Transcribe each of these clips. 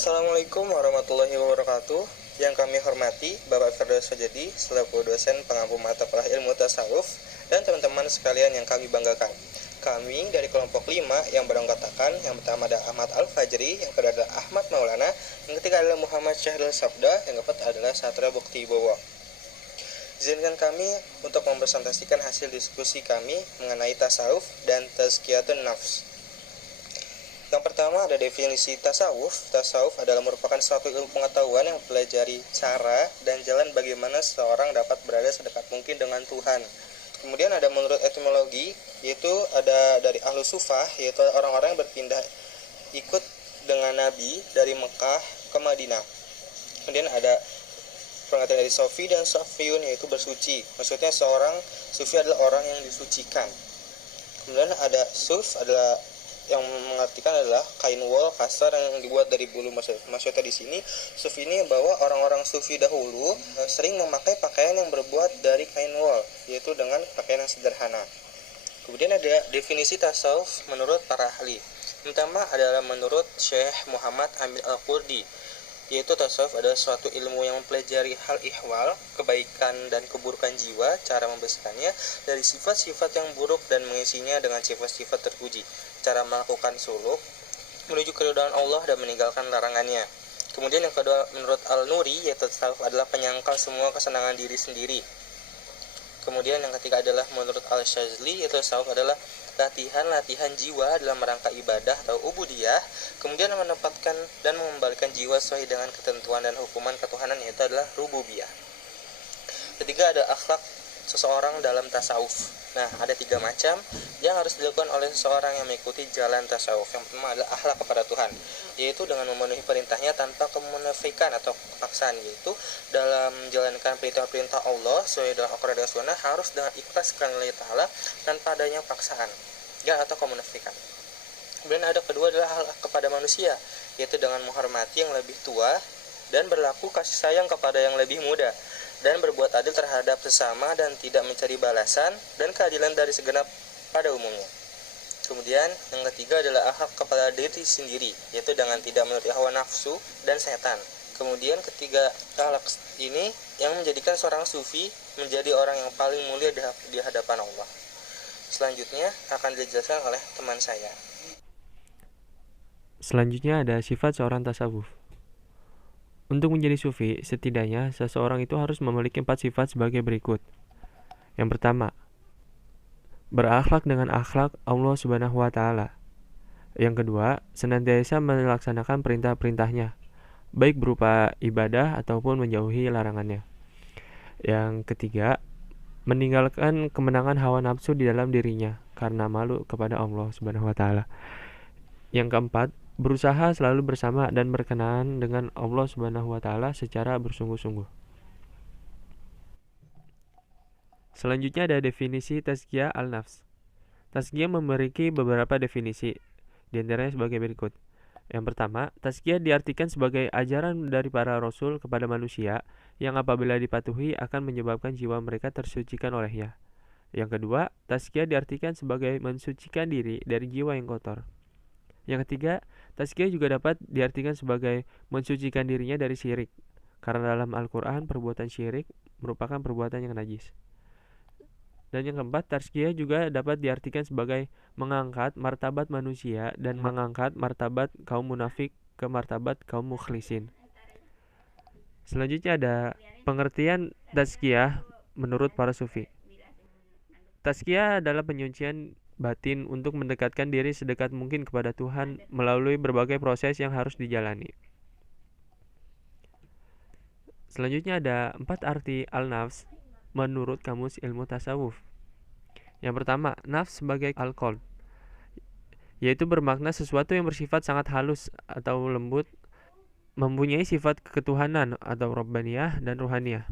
Assalamualaikum warahmatullahi wabarakatuh. Yang kami hormati Bapak Firdaus Fajedi selaku dosen pengampu mata kuliah ilmu tasawuf dan teman-teman sekalian yang kami banggakan. Kami dari kelompok 5 yang beranggotakan, yang pertama ada Ahmad Al-Fajri, yang kedua adalah Ahmad Maulana, yang ketiga adalah Muhammad Syahrul Sabda, yang keempat adalah Satria Bukti Bowo. Izinkan kami untuk mempresentasikan hasil diskusi kami mengenai tasawuf dan tazkiyatun nafs. Yang pertama ada definisi tasawuf. Tasawuf adalah merupakan suatu ilmu pengetahuan yang mempelajari cara dan jalan bagaimana seseorang dapat berada sedekat mungkin dengan Tuhan. Kemudian ada menurut etimologi, yaitu ada dari ahlu sufah, yaitu orang-orang yang berpindah ikut dengan Nabi dari Mekah ke Madinah. Kemudian ada pengertian dari sofi dan sofiyun, yaitu bersuci. Maksudnya seorang sufi adalah orang yang disucikan. Kemudian ada suf adalah yang mengartikan adalah kain wol kasar yang dibuat dari bulu. Maksudnya di sini sufi ini bahwa orang-orang sufi dahulu sering memakai pakaian yang berbuat dari kain wol, yaitu dengan pakaian yang sederhana. Kemudian ada definisi tasawuf menurut para ahli. Yang pertama adalah menurut Syekh Muhammad Amin Al-Qurdi, yaitu tasawuf adalah suatu ilmu yang mempelajari hal ihwal, kebaikan dan keburukan jiwa, cara membesarkannya dari sifat-sifat yang buruk dan mengisinya dengan sifat-sifat terpuji, cara melakukan suluk menuju keridhaan Allah dan meninggalkan larangannya. Kemudian yang kedua menurut Al-Nuri, yaitu tasawuf adalah penyangkal semua kesenangan diri sendiri. Kemudian yang ketiga adalah menurut Al-Shazli, yaitu tasawuf adalah latihan jiwa dalam rangka ibadah atau ubudiyah, kemudian menempatkan dan mengembalikan jiwa sesuai dengan ketentuan dan hukuman ketuhanan, yaitu adalah rububiyah. Ketiga ada akhlak seseorang dalam tasawuf. Nah, ada 3 macam yang harus dilakukan oleh seseorang yang mengikuti jalan tasawuf. Yang pertama adalah akhlak kepada Tuhan, yaitu dengan memenuhi perintahnya tanpa kemunafikan atau kepaksaan, yaitu dalam menjalankan perintah-perintah Allah sesuai dengan Al-Quran dan Sunnah harus dengan ikhlas karena Allah Ta'ala tanpa adanya paksaan atau kemunafikan. Kemudian ada kedua adalah akhlak kepada manusia, yaitu dengan menghormati yang lebih tua dan berlaku kasih sayang kepada yang lebih muda, dan berbuat adil terhadap sesama dan tidak mencari balasan dan keadilan dari segenap pada umumnya. Kemudian yang ketiga adalah akhlak kepada diri sendiri, yaitu dengan tidak menuruti hawa nafsu dan setan. Kemudian ketiga akhlak ini yang menjadikan seorang sufi menjadi orang yang paling mulia di hadapan Allah. Selanjutnya akan dijelaskan oleh teman saya. Selanjutnya ada sifat seorang tasawuf. Untuk menjadi sufi, setidaknya seseorang itu harus memiliki 4 sifat sebagai berikut. Yang pertama, berakhlak dengan akhlak Allah Subhanahu wa Ta'ala. Yang kedua, senantiasa melaksanakan perintah-perintahnya, baik berupa ibadah ataupun menjauhi larangannya. Yang ketiga, meninggalkan kemenangan hawa nafsu di dalam dirinya karena malu kepada Allah Subhanahu wa Ta'ala. Yang keempat, berusaha selalu bersama dan berkenan dengan Allah Subhanahu wa Ta'ala secara bersungguh-sungguh. Selanjutnya ada definisi tazkiyah al-nafs. Tazkiyah memiliki beberapa definisi, di antaranya sebagai berikut. Yang pertama, tazkiyah diartikan sebagai ajaran dari para rasul kepada manusia yang apabila dipatuhi akan menyebabkan jiwa mereka tersucikan olehnya. Yang kedua, tazkiyah diartikan sebagai mensucikan diri dari jiwa yang kotor. Yang ketiga, tazkiyah juga dapat diartikan sebagai mensucikan dirinya dari syirik, karena dalam Al-Quran perbuatan syirik merupakan perbuatan yang najis. Dan yang keempat, tazkiyah juga dapat diartikan sebagai mengangkat martabat manusia dan mengangkat martabat kaum munafik ke martabat kaum mukhlisin. Selanjutnya ada pengertian tazkiyah menurut para sufi. Tazkiyah adalah penyucian batin untuk mendekatkan diri sedekat mungkin kepada Tuhan melalui berbagai proses yang harus dijalani. Selanjutnya ada 4 arti al-nafs menurut kamus ilmu tasawuf. Yang pertama, nafs sebagai al-qalb, yaitu bermakna sesuatu yang bersifat sangat halus atau lembut, mempunyai sifat ketuhanan atau robbaniyah dan ruhaniyah.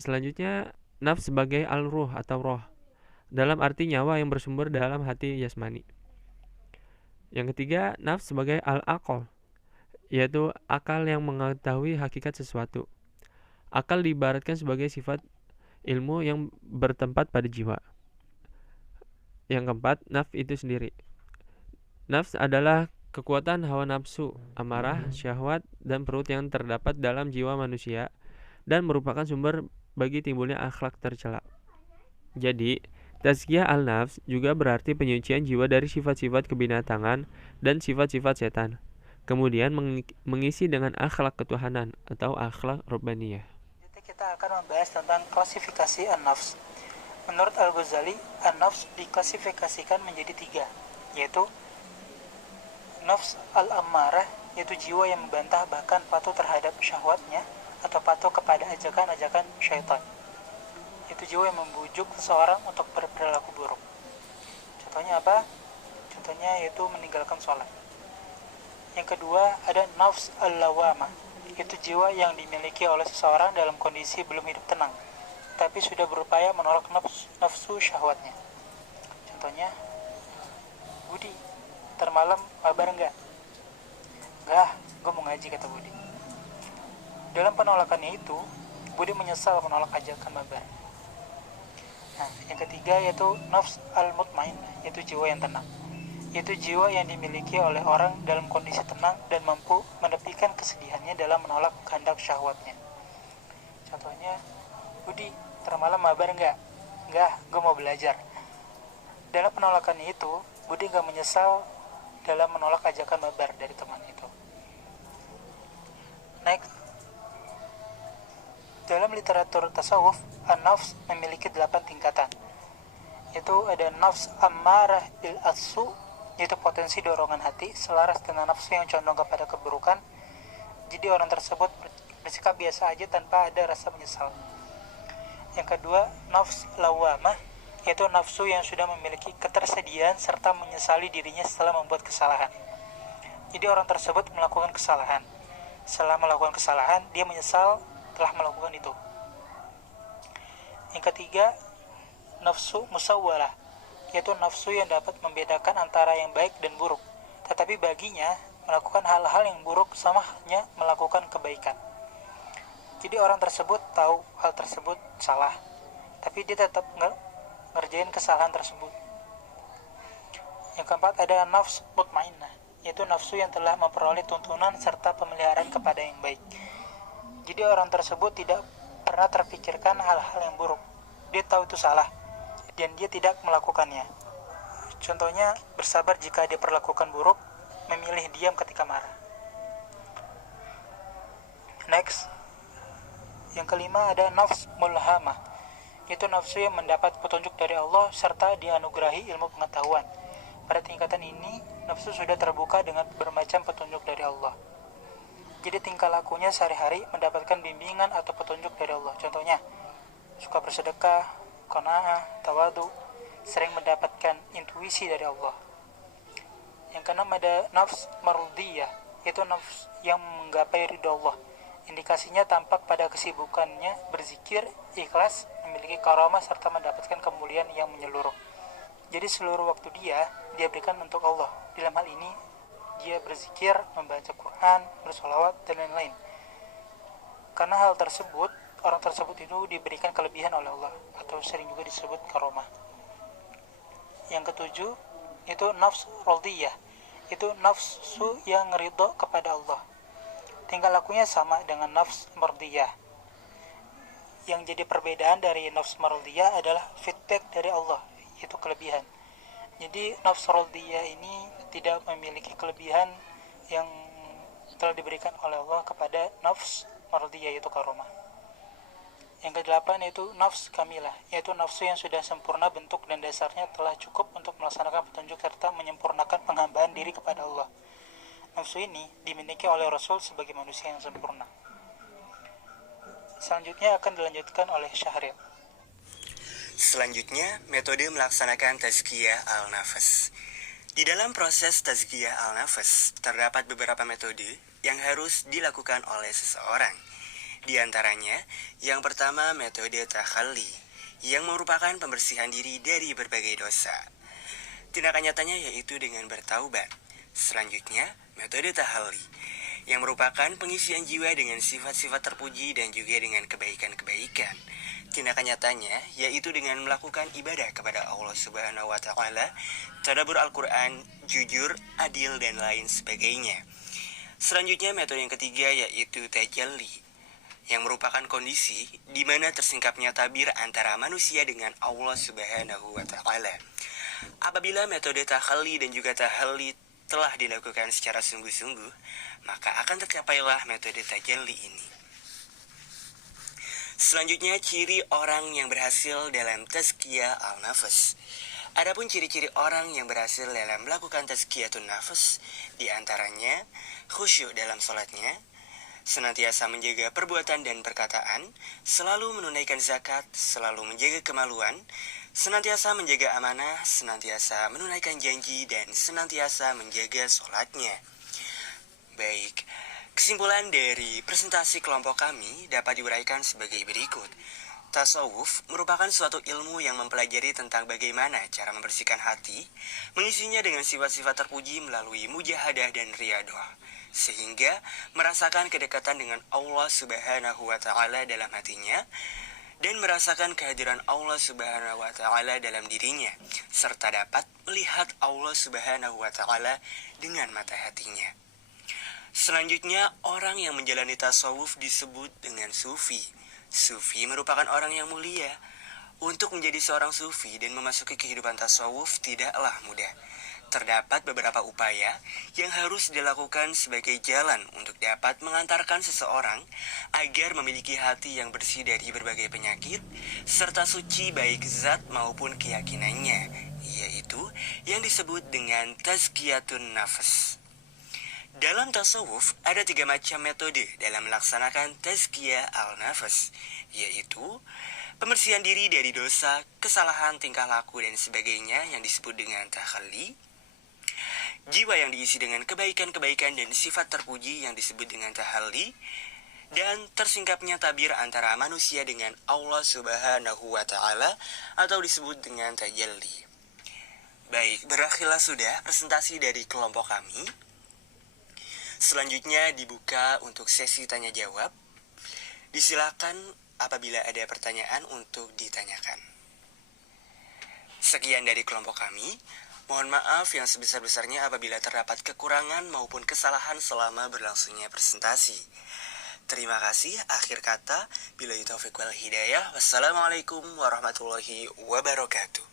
Selanjutnya, nafs sebagai al-ruh atau roh, dalam arti nyawa yang bersumber dalam hati jasmani. Yang ketiga, nafs sebagai al-aqal, yaitu akal yang mengetahui hakikat sesuatu. Akal diibaratkan sebagai sifat ilmu yang bertempat pada jiwa. Yang keempat, nafs itu sendiri. Nafs adalah kekuatan hawa nafsu, amarah, syahwat, dan perut yang terdapat dalam jiwa manusia dan merupakan sumber bagi timbulnya akhlak tercela. Jadi, tazkiyah al-nafs juga berarti penyucian jiwa dari sifat-sifat kebinatangan dan sifat-sifat setan. Kemudian mengisi dengan akhlak ketuhanan atau akhlak robbaniyah. Kita akan membahas tentang klasifikasi an-nafs. Menurut Al-Ghazali, an-nafs diklasifikasikan menjadi 3, yaitu nafs al-ammarah, yaitu jiwa yang membantah bahkan patuh terhadap syahwatnya atau patuh kepada ajakan-ajakan syaitan. Itu jiwa yang membujuk seseorang untuk berperilaku buruk. Contohnya apa? Contohnya yaitu meninggalkan sholat. Yang kedua ada nafs al-lawamah, itu jiwa yang dimiliki oleh seseorang dalam kondisi belum hidup tenang, tapi sudah berupaya menolak nafsu syahwatnya. Contohnya, Budi, termalam kabar enggak? Enggak, gue mau ngaji, kata Budi. Dalam penolakannya itu, Budi menyesal menolak ajakan mabar. Nah, yang ketiga yaitu nafs al-mutmainnah, yaitu jiwa yang tenang. Yaitu jiwa yang dimiliki oleh orang dalam kondisi tenang dan mampu menepikan kesedihannya dalam menolak kehendak syahwatnya. Contohnya, Budi, termalam mabar enggak? Enggak, gue mau belajar. Dalam penolakannya itu, Budi enggak menyesal dalam menolak ajakan mabar dari teman itu. Next, dalam literatur tasawuf, an-nafs memiliki 8 tingkatan. Yaitu ada nafs ammarah bil asu, yaitu potensi dorongan hati selaras dengan nafsu yang condong kepada keburukan. Jadi orang tersebut bersikap biasa aja tanpa ada rasa menyesal. Yang kedua, nafs lawamah, yaitu nafsu yang sudah memiliki ketersediaan serta menyesali dirinya setelah membuat kesalahan. Jadi orang tersebut melakukan kesalahan. Setelah melakukan kesalahan, dia menyesal telah melakukan itu. Yang ketiga, nafsu musawwarah, yaitu nafsu yang dapat membedakan antara yang baik dan buruk. Tetapi baginya, melakukan hal-hal yang buruk sama halnya melakukan kebaikan. Jadi orang tersebut tahu hal tersebut salah, tapi dia tetap ngerjain kesalahan tersebut. Yang keempat ada nafs mutmainnah, yaitu nafsu yang telah memperoleh tuntunan serta pemeliharaan kepada yang baik. Jadi orang tersebut tidak pernah terpikirkan hal-hal yang buruk. Dia tahu itu salah dan dia tidak melakukannya. Contohnya, bersabar jika dia perlakukan buruk, memilih diam ketika marah. Next, yang kelima ada nafs mulhamah, yaitu nafsu yang mendapat petunjuk dari Allah serta dianugerahi ilmu pengetahuan. Pada tingkatan ini, nafsu sudah terbuka dengan bermacam petunjuk dari Allah. Jadi tingkah lakunya sehari-hari mendapatkan bimbingan atau petunjuk dari Allah. Contohnya, suka bersedekah, qanaah, tawadu, sering mendapatkan intuisi dari Allah. Yang keenam ada nafs mardiyah, yaitu nafs yang menggapai ridha Allah. Indikasinya tampak pada kesibukannya berzikir, ikhlas, memiliki karamah serta mendapatkan kemuliaan yang menyeluruh. Jadi seluruh waktu dia berikan untuk Allah. Dalam hal ini dia berzikir, membaca Quran, bersolawat, dan lain-lain. Karena hal tersebut, orang tersebut itu diberikan kelebihan oleh Allah, atau sering juga disebut karamah. Yang ketujuh, itu nafs radiyah, itu nafsu yang ridho kepada Allah. Tingkah lakunya sama dengan nafs mardiyah. Yang jadi perbedaan dari nafs mardiyah adalah feedback dari Allah, yaitu kelebihan. Jadi nafs radiyah ini tidak memiliki kelebihan yang telah diberikan oleh Allah kepada nafs mardiyah, yaitu karamah. Yang kedelapan yaitu nafs kamilah, yaitu nafsu yang sudah sempurna bentuk dan dasarnya telah cukup untuk melaksanakan petunjuk serta menyempurnakan penghambaan diri kepada Allah. Nafsu ini dimiliki oleh Rasul sebagai manusia yang sempurna. Selanjutnya akan dilanjutkan oleh Syahril. Selanjutnya, metode melaksanakan tazkiyah al-nafas. Di dalam proses tazkiyah al-nafas, terdapat beberapa metode yang harus dilakukan oleh seseorang. Di antaranya, yang pertama metode takhalli, yang merupakan pembersihan diri dari berbagai dosa. Tindakan nyatanya yaitu dengan bertaubat. Selanjutnya, metode tahalli, yang merupakan pengisian jiwa dengan sifat-sifat terpuji dan juga dengan kebaikan-kebaikan. tindakan nyatanya yaitu dengan melakukan ibadah kepada Allah Subhanahu wa taala, tadabbur Al-Qur'an, jujur, adil dan lain sebagainya. Selanjutnya metode yang ketiga yaitu tajalli, yang merupakan kondisi di mana tersingkapnya tabir antara manusia dengan Allah Subhanahu wa taala. Apabila metode takhalli dan juga tahalli telah dilakukan secara sungguh-sungguh, maka akan tercapailah metode tajalli ini. Selanjutnya, ciri orang yang berhasil dalam tazkiyah al-nafas. Adapun ciri-ciri orang yang berhasil dalam melakukan tazkiyatun nafas, diantaranya khusyuk dalam sholatnya, senantiasa menjaga perbuatan dan perkataan, selalu menunaikan zakat, selalu menjaga kemaluan, senantiasa menjaga amanah, senantiasa menunaikan janji, dan senantiasa menjaga sholatnya. Baik, kesimpulan dari presentasi kelompok kami dapat diuraikan sebagai berikut. Tasawuf merupakan suatu ilmu yang mempelajari tentang bagaimana cara membersihkan hati, mengisinya dengan sifat-sifat terpuji melalui mujahadah dan riyadah, sehingga merasakan kedekatan dengan Allah Subhanahu wa taala dalam hatinya dan merasakan kehadiran Allah Subhanahu wa taala dalam dirinya, serta dapat melihat Allah Subhanahu wa taala dengan mata hatinya. Selanjutnya, orang yang menjalani tasawuf disebut dengan sufi. Sufi merupakan orang yang mulia. Untuk menjadi seorang sufi dan memasuki kehidupan tasawuf tidaklah mudah. Terdapat beberapa upaya yang harus dilakukan sebagai jalan untuk dapat mengantarkan seseorang agar memiliki hati yang bersih dari berbagai penyakit, serta suci baik zat maupun keyakinannya, yaitu yang disebut dengan tazkiyatun nafas. Dalam tasawuf, ada 3 macam metode dalam melaksanakan tazkiyah al-nafas, yaitu pembersihan diri dari dosa, kesalahan, tingkah laku, dan sebagainya yang disebut dengan takhalli, jiwa yang diisi dengan kebaikan-kebaikan dan sifat terpuji yang disebut dengan tahalli, dan tersingkapnya tabir antara manusia dengan Allah Subhanahu wa taala atau disebut dengan tajalli. Baik, berakhirlah sudah presentasi dari kelompok kami. Selanjutnya dibuka untuk sesi tanya jawab. Disilakan apabila ada pertanyaan untuk ditanyakan. Sekian dari kelompok kami. Mohon maaf yang sebesar-besarnya apabila terdapat kekurangan maupun kesalahan selama berlangsungnya presentasi. Terima kasih. Akhir kata, billahi taufiq wal hidayah. Wassalamualaikum warahmatullahi wabarakatuh.